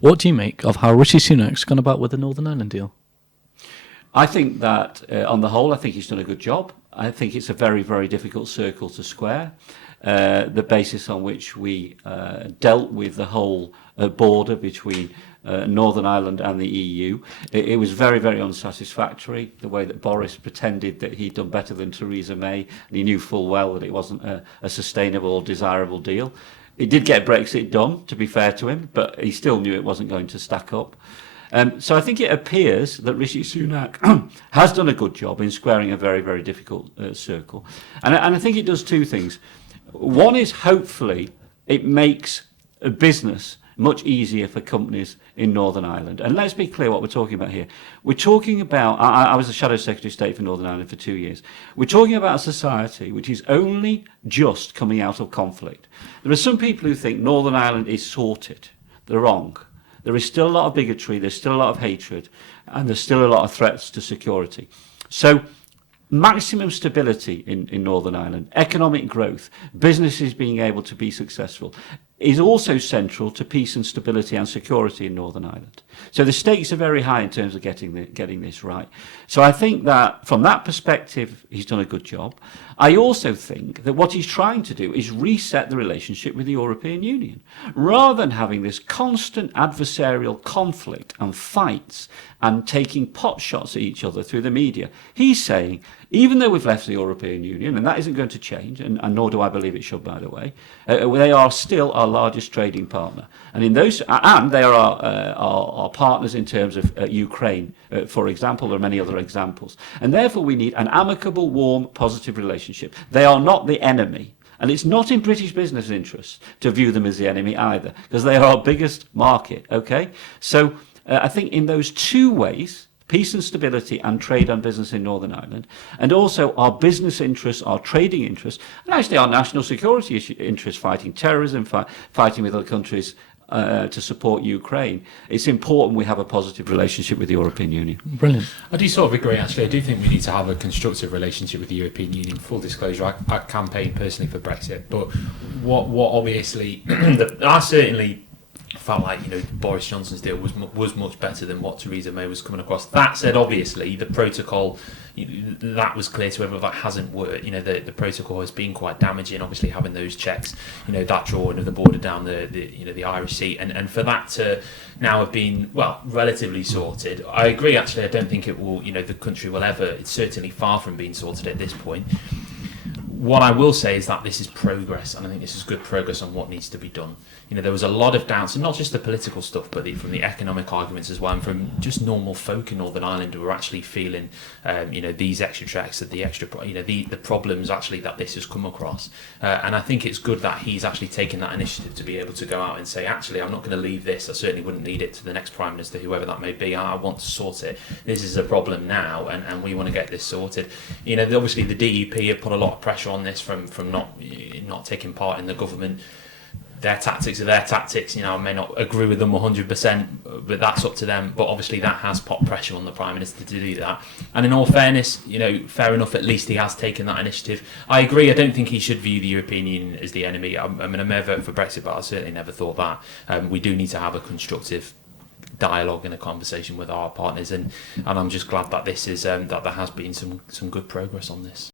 What do you make of how Rishi Sunak's gone about with the Northern Ireland deal? I think that, on the whole, I think he's done a good job. I think it's a very, very difficult circle to square. The basis on which we dealt with the whole border between Northern Ireland and the EU. It was very, very unsatisfactory, the way that Boris pretended that he'd done better than Theresa May, and he knew full well that it wasn't a sustainable or desirable deal. He did get Brexit done, to be fair to him, but he still knew it wasn't going to stack up. So I think it appears that Rishi Sunak has done a good job in squaring a very, very difficult circle. And I think it does two things. One is, hopefully it makes a business much easier for companies in Northern Ireland. And let's be clear what we're talking about here. We're talking about, I was the Shadow Secretary of State for Northern Ireland for 2 years. We're talking about a society which is only just coming out of conflict. There are some people who think Northern Ireland is sorted. They're wrong. There is still a lot of bigotry, there's still a lot of hatred, and there's still a lot of threats to security. So maximum stability in Northern Ireland, economic growth, businesses being able to be successful, is also central to peace and stability and security in Northern Ireland. So the stakes are very high in terms of getting this right. So I think that from that perspective, he's done a good job. I also think that what he's trying to do is reset the relationship with the European Union. Rather than having this constant adversarial conflict and fights and taking pot shots at each other through the media, he's saying, even though we've left the European Union, and that isn't going to change, and nor do I believe it should, by the way, they are still our largest trading partner, and they are our partners in terms of Ukraine, for example. There are many other examples, and therefore we need an amicable, warm, positive relationship. They are not the enemy. And it's not in British business interests to view them as the enemy either, because they are our biggest market. Okay, so I think in those two ways, peace and stability and trade and business in Northern Ireland, and also our business interests, our trading interests, and actually our national security interests, fighting terrorism, fighting with other countries to support Ukraine, it's important we have a positive relationship with the European Union. Brilliant. I do sort of agree, actually. I do think we need to have a constructive relationship with the European Union. Full disclosure, I campaigned personally for Brexit, but what obviously, I certainly felt like, Boris Johnson's deal was much better than what Theresa May was coming across. That said, obviously the protocol, that was clear to everyone, that hasn't worked. The protocol has been quite damaging. Obviously having those checks, that drawing of the border down the Irish Sea, and for that to now have been relatively sorted. I agree. Actually, I don't think it will. The country will ever. It's certainly far from being sorted at this point. What I will say is that this is progress, and I think this is good progress on what needs to be done. There was a lot of doubts, and not just the political stuff, but from the economic arguments as well, and from just normal folk in Northern Ireland who are actually feeling, these extra checks, that the extra, the problems actually that this has come across. And I think it's good that he's actually taken that initiative to be able to go out and say, actually, I'm not going to leave this. I certainly wouldn't lead it to the next Prime Minister, whoever that may be. I want to sort it. This is a problem now, and we want to get this sorted. Obviously the DUP have put a lot of pressure on this from not taking part in the government. Their tactics are their tactics. I may not agree with them 100%, but that's up to them. But obviously that has put pressure on the Prime Minister to do that. And in all fairness, fair enough, at least he has taken that initiative. I agree, I don't think he should view the European Union as the enemy. I may vote for Brexit, but I certainly never thought that. We do need to have a constructive dialogue and a conversation with our partners, and I'm just glad that this is that there has been some good progress on this.